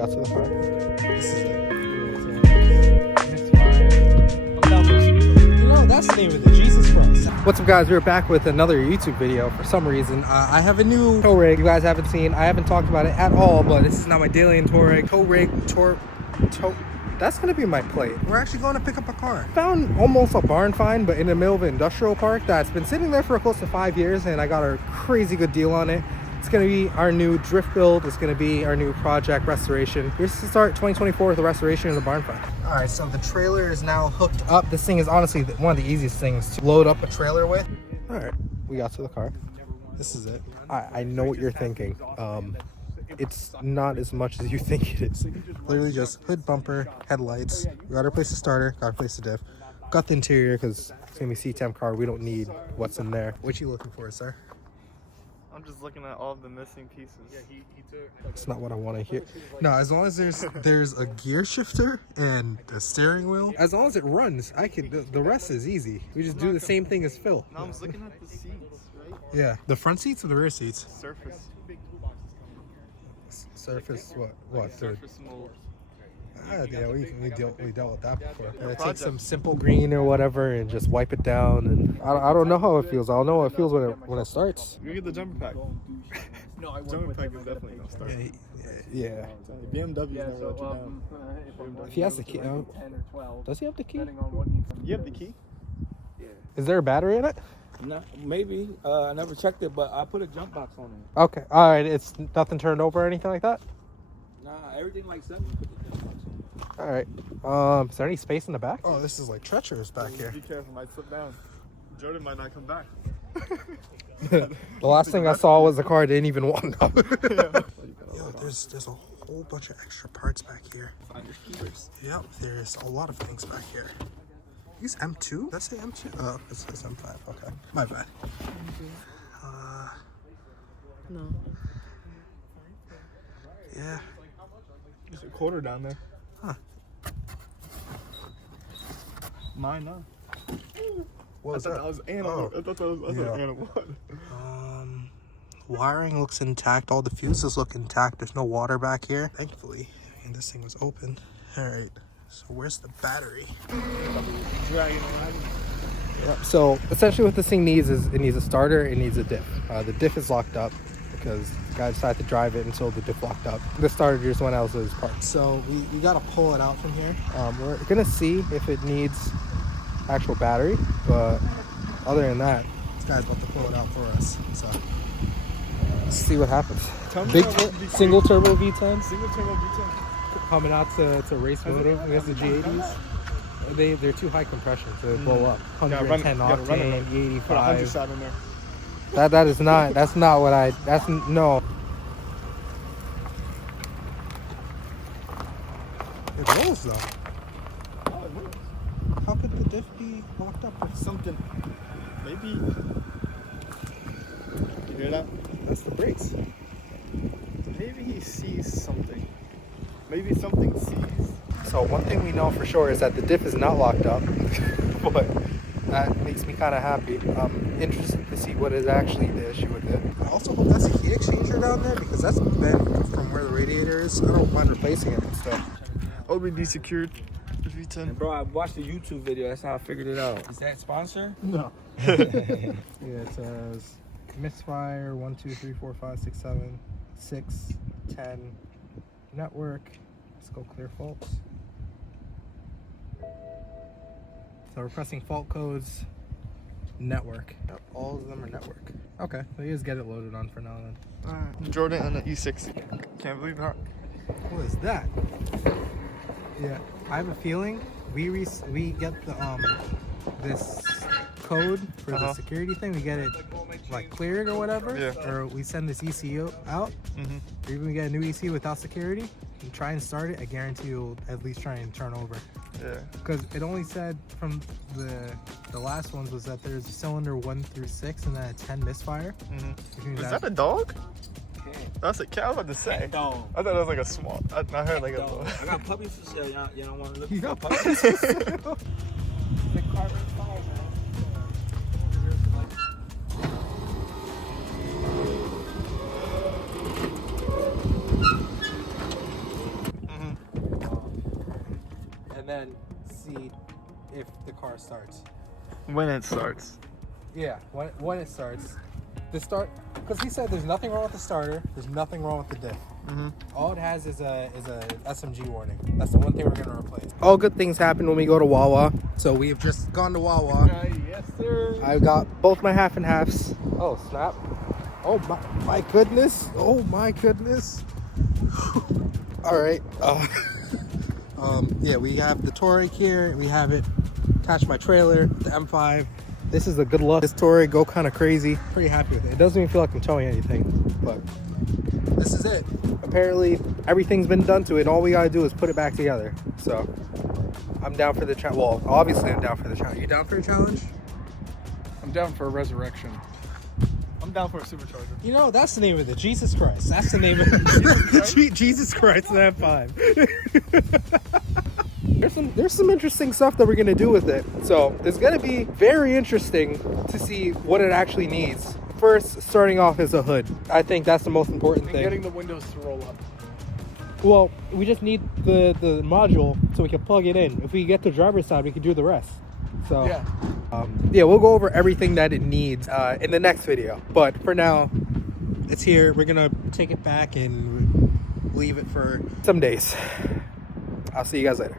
got to the car. This is it. That's the name of it, Jesus Christ. What's up, guys? We're back with another YouTube video. For some reason, I have a new tow rig you guys haven't seen. I haven't talked about it at all, but this is not my daily tow rig. That's gonna be my plate. We're actually going to pick up a car. Found almost a barn find, but in the middle of an industrial park that's been sitting there for close to 5 years, and I got a crazy good deal on it. It's gonna be our new drift build. It's gonna be our new project restoration. Here's to start 2024 with the restoration of the barn find. All right, so the trailer is now hooked up. This thing is honestly one of the easiest things to load up a trailer with. All right, we got to the car. This is it. I know what you're thinking. It's not as much as you think it is. Literally just hood, bumper, headlights. We got to replace the starter, got to replace the diff. Got the interior because it's gonna be a C-Temp car. We don't need what's in there. What you looking for, sir? I'm just looking at all of the missing pieces. Yeah, he took. That's not what I want to hear. No, as long as there's a gear shifter and a steering wheel, as long as it runs, I can. The rest is easy. We just do the same thing as Phil. No, I'm just looking at the seats, right? Yeah, the front seats or the rear seats? Surface. Surface what? What? Surface mold. Yeah, we dealt with that before. Take some simple green or whatever and just wipe it down. And I don't know how it feels. I'll know how it feels when it starts. You get the jumper pack. Jumper pack is definitely gonna start. Yeah. BMW's gonna let you down. If he has the key, does he have the key? You have the key? Is there a battery in it? No, maybe. I never checked it, but I put a jump box on it. Okay. All right. It's nothing turned over or anything like that? Nah, everything like 7. Put the jump box on it. All right. Is there any space in the back? Oh, this is like treacherous back here. Be careful, might slip down. Jordan might not come back. The last thing I saw was the car didn't even walk up. Yo, there's a whole bunch of extra parts back here. Yep, there's a lot of things back here. Use M2? That's the M2? Oh, it says M5. Okay, my bad. No. Yeah. There's a quarter down there. Huh. Mine, no. What was that? That was animal. I thought that was animal. Wiring looks intact. All the fuses look intact. There's no water back here. Thankfully, and this thing was open. All right. So where's the battery? Yep. So essentially, what this thing needs is it needs a starter. It needs a diff. The diff is locked up because the guy decided to drive it until the diff locked up. The starter just went out of his part. So we got to pull it out from here. We're gonna see if it needs actual battery, but other than that, this guy's about to pull it out for us. So let's see what happens. Big single turbo V10. Single turbo V10. Coming out to race mode against the G80s. They're too high compression, so they blow up. 110 octane, 85. Put 100 shot in there. That's not what no. It rolls though. How could the diff be locked up with something? Maybe. You hear that? That's the brakes. Maybe he sees something. Maybe something sees. So one thing we know for sure is that the diff is not locked up, but that makes me kind of happy. I'm interested to see what is actually the issue with it. I also hope that's a heat exchanger down there because that's bent from where the radiator is. I don't mind replacing it and stuff. OBD secured. V10. And bro, I watched the YouTube video. That's how I figured it out. Is that sponsor? No. Yeah, it says misfire 1, 2, 3, 4, 5, 6, 7, 6, 10 network. Let's go clear faults. So we're pressing fault codes network. Yep, all of them are network. Okay, so you just get it loaded on for now then. Jordan and the E60. Can't believe that. What is that? Yeah, I have a feeling we get the this code for the security thing. We get it like cleared or whatever, or we send this ECU out. Or even we get a new ECU without security and try and start it. I guarantee you'll at least try and turn over. Yeah. Because it only said from the last ones was that there's a cylinder 1 through 6 and then a 10 misfire. Is that a dog? That's a cat. I was about to say. Dog. I thought it was like a small. I heard like a. I got puppies for sale. Y'all don't want to look you for got puppies? puppies for sale? The car installed, man. then see if the car starts. When it starts. Yeah, when it starts. Because he said there's nothing wrong with the starter, there's nothing wrong with the diff. All it has is a SMG warning. That's the one thing we're gonna replace. All good things happen when we go to Wawa. So we've just gone to Wawa. Yes, sir. I've got both my half and halves. Oh snap! Oh my goodness! Oh my goodness! All right. Yeah, we have the Touareg here. We have it attached to my trailer, the M5. This is a good luck. This Touareg go kind of crazy. Pretty happy with it. It doesn't even feel like I'm towing anything, but this is it. Apparently, everything's been done to it, and all we gotta do is put it back together. So, I'm down for the challenge. Well, obviously, I'm down for the challenge. You down for a challenge? I'm down for a resurrection. I'm down for a supercharger. You know, that's the name of it. Jesus Christ. That's the name of it. Jesus Christ, that five. There's some interesting stuff that we're gonna do with it. So it's gonna be very interesting to see what it actually needs. First, starting off is a hood. I think that's the most important thing. Getting the windows to roll up. Well, we just need the module so we can plug it in. If we get to the driver's side, we can do the rest. So Yeah. Yeah, we'll go over everything that it needs in the next video. But for now, it's here. We're gonna take it back and leave it for some days. I'll see you guys later.